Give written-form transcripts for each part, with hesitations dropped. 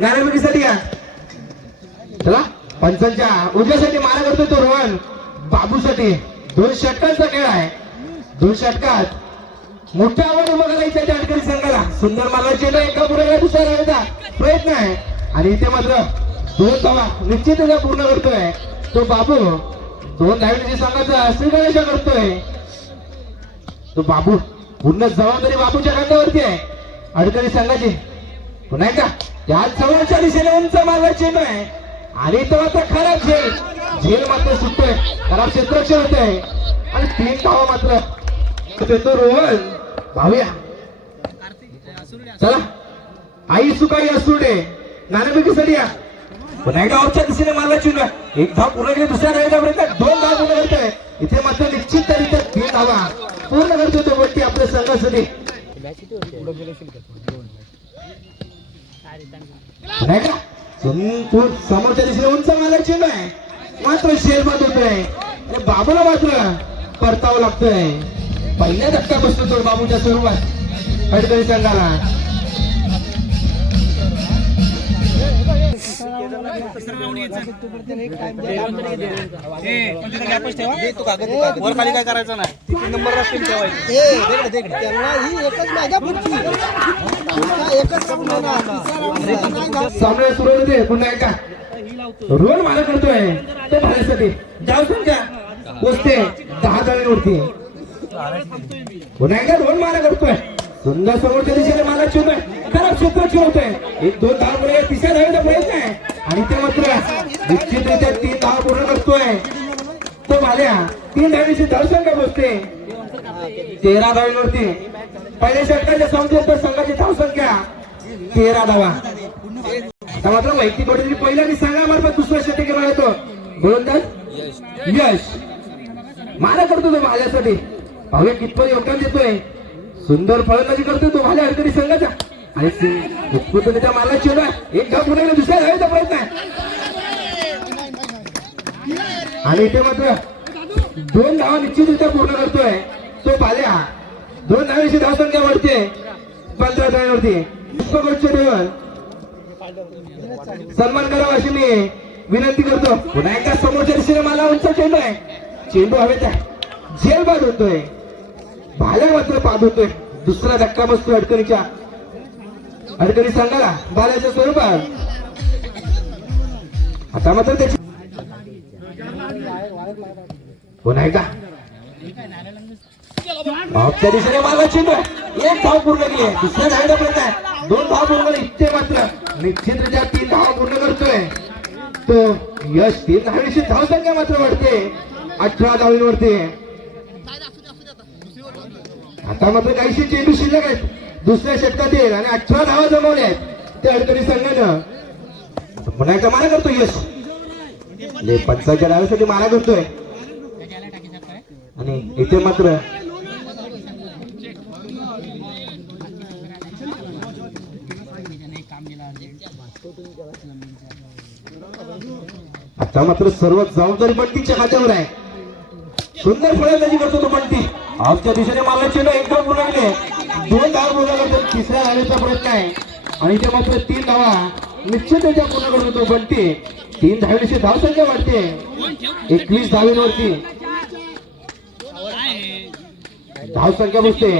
नाणेफेकीसाठी या. चला पंचांच्या उजव्यासाठी मारा करतो तो रोहन बाबूसाठी. 2 षटकांचा खेळ आहे. 2 षटकात मोठा आवड उभा करायचा त्या अडकरी संघाला. सुंदर मार्गाचे एका पुढे दुसरा राहायचा प्रयत्न आहे आणि इथे मात्र 2 धावा निश्चितच पूर्ण करतोय तो बाबू. 2 धावण्याची संघाचा श्रीगणेशा करतोय तो बाबू. पूर्ण जबाबदारी बाबूच्या खांद्यावरती आहे अडकरी संघाची. पुन्हा एकदा या जवळच्या दिशेने उंच मार्ग चेंडू आहे आणि तो आता खराब झेल मात्र सुटतोय. खराब क्षेत्ररक्षण होत आहे आणि 3 धावा मात्र तो रोहन भाऊया. चला आई सुकाई असुडे नाणेफेकीसाठी या. पुन्हा एकदा आउटच्या दिशेने मारला चेंडू. 1 धाव पूर्ण केली. दुसऱ्या धावेचा प्रयत्न. 2 धाव पूर्ण करतोय. इथे मात्र निश्चितरित्या 3 धावा पूर्ण करतोय तो बट्टी आपल्या संघासाठी. नाही का समोरच्या दिशेने उंच मारला चेंडू आहे मात्र शेल बाद होतोय. बाबूला मात्र परतावं लागतोय. पहिल्या धक्का बसतो तो बाबूच्या स्वरूपात अडकरी संघाला. काय करायचं नाही. 3 नंबर राष्ट्रीय सामने सुरू होते. पुन्हा एकदा रोहन मारा करतोय तो भाण्यासाठी. जाऊ संख्या पोचते 10 धावांवरती. पुन्हा एकदा रोहन मारा करतोय. सुंदर समोरच्या दिशेने मारा चेंडू खराब क्षेत्र होतोय. 1-2 धाव पुढे तिसऱ्या धावेचा प्रयत्न आहे आणि ते मात्र निश्चितरित्या 3 धाव पूर्ण करतोय तो भाल्या. 3 धावेची धावसंख्या पोचते 13 धावांवरती. पहिल्या षटकाच्या संपल्यानंतर संघाची धावसंख्या 13 धावा. मात्र वैयक्तिक गोष्टी पहिल्या आणि संघामार्फत दुसऱ्या षटके येतो गोलंदाज यश मारा करतो तो भाल्यासाठी. भावे कितपत योगदान देतोय. सुंदर फलंदाजी करतोय तो भाल्या अडकरी संघाचा आणि उत्स्फूर्ततेच्या मारला चेंडू. 1 धाव पुढे दुसऱ्या धावेचा प्रयत्न आहे आणि इथे मात्र 2 धावा निश्चितरित्या पूर्ण करतोय तो भाल्या. 2 धावेची धावसंख्या वाढते 15 धावांवरती. पुष्पगुच्छ देऊन सन्मान करावा अशी मी विनंती करतो. पुन्हा एकदा समोरच्या दिशेने मला उंच चेंडू आहे. चेंडू हवेत आहे. झेल बाद होतोय. भाल्या मात्र बाद होतोय. दुसरा धक्का बसतो अडकरी संघाला भाल्याच्या स्वरूपात. आता मात्र त्याची पुन्हा एकदा ऑफच्या दिशेने मारला चेंडू. 1 धाव पूर्ण केली आहे. दुसऱ्या धावेचा प्रयत्न आहे. 2 धाव पूर्ण केली. इथे मात्र निश्चितरित्या 3 धाव पूर्ण करतोय तो यश. 3 धावेची धावसंख्या मात्र वाढते 18 धावांवरती. आता मात्र काहीशी चेंडू शिल्लक आहेत दुसऱ्या षटकातील आणि 18 धावा जमवल्या आहेत ते अडकरी संघानं. पुन्हा एकदा मारा करतो यश. 5च्या धावेसाठी मारा करतोय आणि इथे मात्र आता मात्र सर्व जबाबदारी बंटीच्या खात्यावर आहे. सुंदर फलंदाजी करतो तो बंटी. ऑफच्या दिशेने मारला चेंडू. 1 धाव पूर्ण केले. 2 धाव पूर्ण करतो. तिसऱ्या धावेचा प्रयत्न आहे आणि ते मात्र 3 धावा निश्चितरित्या पूर्ण करतो तो बंटी. 3 धावेची धावसंख्या वाढते 21 धावेवरती. धावसंख्या बसते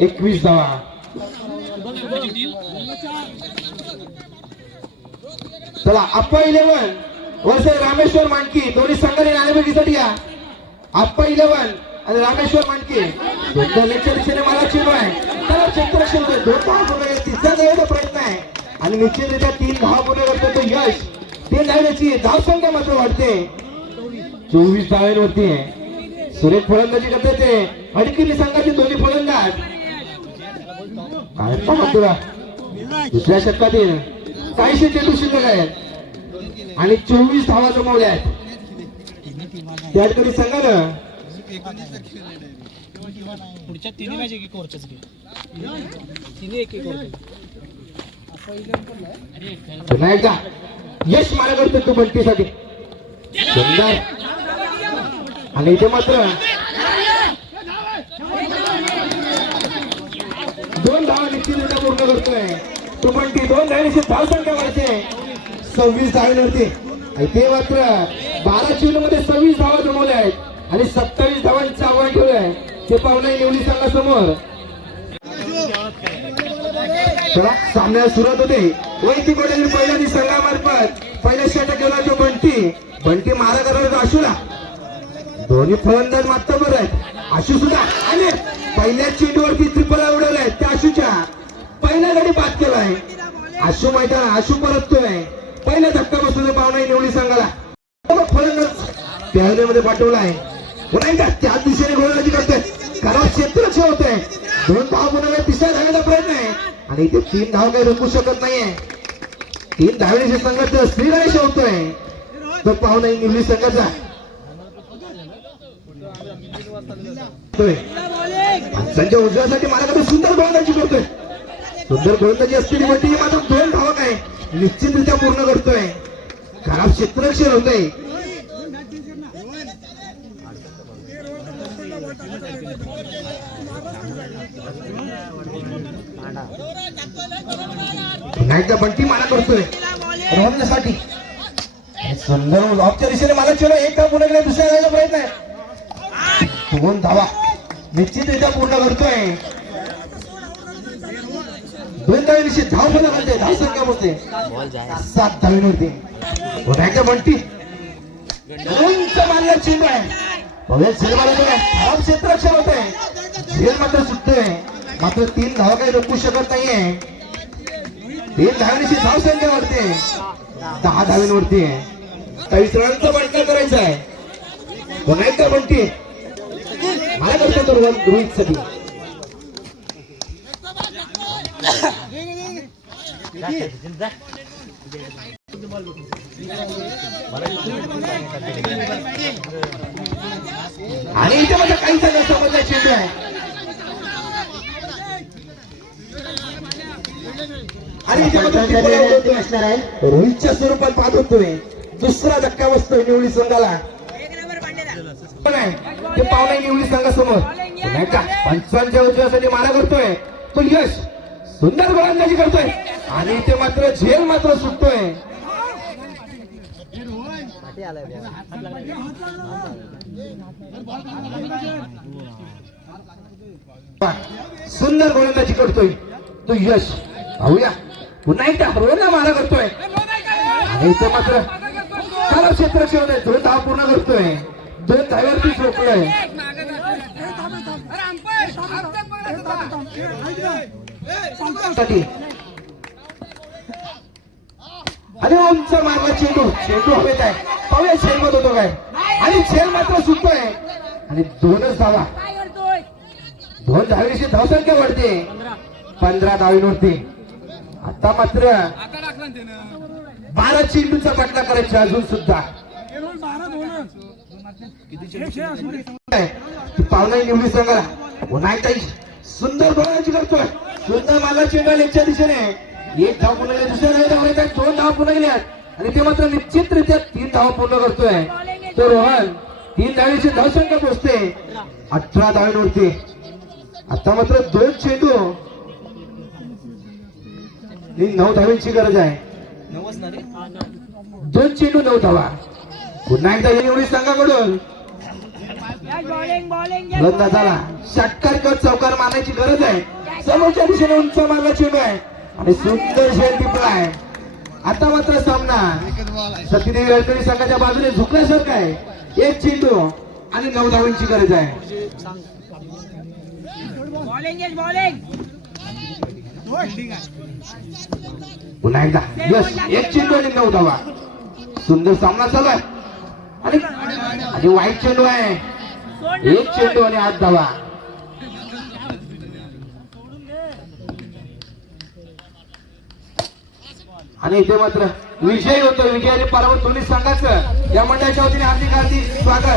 21 धावा. चला अप्पा 11 वर्सेस रामेश्वर मांडकी. दोन्ही संघाने नाणेफेकीसाठी या. अप्पा 11 आणि रामेश्वर मांडकी. लेगच्या दिशेने मला चेंडू आहे. त्याला क्षेत्ररक्षण होतोय. 2 धाव पूर्ण केले. तिसऱ्या धावेचा प्रयत्न आहे आणि निश्चितरित्या 3 धाव पूर्ण करतो तो यश. 3 धावेची धावसंख्या मात्र वाढते 24 धावांवरती. सुरेख फलंदाजी करते ते अडकरी संघाचे दोन्ही फलंदाज. दुसऱ्या षटकातील काहीशे चेंडू शिल्लक आहेत आणि 24 धावा जमवल्या आहेत त्या अडकरी संघानं. पुढच्या 3 मॅच एक ओव्हरच्याच घे. 3 एक ओव्हर. पुन्हा एकदा यश मारा करतो तो बंटीसाठी. सुंदर आणि इथे मात्र 2 धावा निश्चितरित्या पूर्ण करतोय तो बंटी 2 धावेची धावसंख्या वाढते 26 धावेवरती. ते मात्र 12 चेंडू मध्ये 26 धावा जमवल्या आहेत आणि 27 धावांचं आव्हान ठेवलंय ते पाहुणे निवडी संघासमोर. चला सामन्याला सुरुवात होते. वैदिक गोट्यातील पहिल्या संघामार्फत पहिल्या षटक केला तो बंटी मारा करणार आशूला. दोन्ही फलंदाज मात्र बरं आहेत. आशू सुद्धा आणि पहिल्या चेंडूवरती ट्रिपल उडवलाय त्या आशूच्या पहिल्या गडी बाद केलाय. आशू मैदान आशू परततोय. पहिला धक्का बसतो पाहुणा निवडी संघाला. फलंदाज प्यायल्यामध्ये पाठवलाय. पुन्हा एकदा त्याच दिशेने गोलंदाजी करतोय. कारण क्षेत्ररक्षण होतंय. 2 धाव पुन्हा तिसऱ्या धावेचा प्रयत्न आहे आणि इथे 3 धाव काही रोखू शकत नाहीये. 3 धावेचे संघर्ष श्री गणेश होतोय तो पाहुणा निवडी संघाचा. संजय उजव्यासाठी मला सुंदर गोलंदाजी करतोय. सुंदर गोलंदाजी असलेली बंटी मात्र 2 धावा काय निश्चितरित्या पूर्ण करतोय. खराब क्षेत्ररक्षण होतंय. एकदा बंटी मारा करतोय रोहनसाठी. सुंदर ऑफच्या दिशेने मला चलो एक धाव पूर्ण केला. दुसऱ्या धावाचा प्रयत्न आहे. 2 धावा निश्चितरित्या पूर्ण करतोय. 2 धावेची धाव पूर्ण करते. धाव संख्या बसते 7 धावेवरती. पुन्हा एकदा बंटी उंच मारला चेंडू आहे. खराब क्षेत्ररक्षण होतंय. झेल मात्र सुटतोय. मात्र 3 धावा काही रोखू शकत नाहीये. 3 धावेची धाव संख्या वाढते 10 धावेवरती. 23 रनांचा बंटला करायचा आहे. पुन्हा एकदा बंटी मला करतो तो रोहित साठी. आणि इथे माझा काही सगळं समजला चेंडू आहे. आणि इथे मात्र रोहितच्या स्वरूपात पाहत होतोय. दुसरा धक्का बसतोय निवडी संघाला. ते पाहुणे निवडी संघासमोर 55 उजव्यासाठी मारा करतोय तो यश. सुंदर गोलंदाजी करतोय आणि इथे मात्र झेल मात्र सुटतोय. सुंदर गोलंदाजी करतोय तो यश. पाहूया पुन्हा एकदा हरवला मारा करतोय आणि इथे मात्र खराब क्षेत्ररक्षण होतंय. 2 धाव पूर्ण करतोय. 2 धावेवरती रोखलंय. आणि उंच मारला चेंडू हवेत आहे. पाहूया झेलमत होतो काय आणि झेल मात्र सुटतोय आणि 2च धावा. 2 धावेची धावसंख्या वाढते 15 धावेवरती. आता मात्र 12 चेंडूचा पटला करायचा अजून सुद्धा. पाहुणा निवडी संघाला पुन्हा एकदा सुंदर गोलंदाजी करतोय. सुंदर मारला चेंडू लेगच्या दिशेने. 1 धाव पूर्ण केली. दुसऱ्या धावेचा 2 धाव पूर्ण केल्यात आणि ते मात्र निश्चितरित्या 3 धावा पूर्ण करतोय तो रोहन. 3 धावेची धावसंख्या पोहोचते 18 धावेवरती. आता मात्र 2 चेंडू 9 धावेची गरज आहे. 2 चेंडू 9 धावा. पुन्हा एकदा निवडी संघाकडून फलंदाजाला षटकार किंवा चौकार मारण्याची गरज आहे. समोरच्या दिशेने उंच मारला चेंडू आहे आणि सुंदर झेल टिपला आहे. आता मात्र सामना सतीदेवी रणकरी संघाच्या बाजूने झुकल्यासारखा आहे. 1 चेंडू आणि 9 धावांची गरज आहे. पुन्हा एकदा यश 1 चेंडू आणि 9 धावा. सुंदर सामना चालू आहे आणि वाईट चेंडू आहे. 1 चेंडू आणि 8 धावा. आणि इथे मात्र विजय होतो. विजय आणि पराभव दोन्ही संघाचं या मंडळाच्या वतीने हार्दिक स्वागत.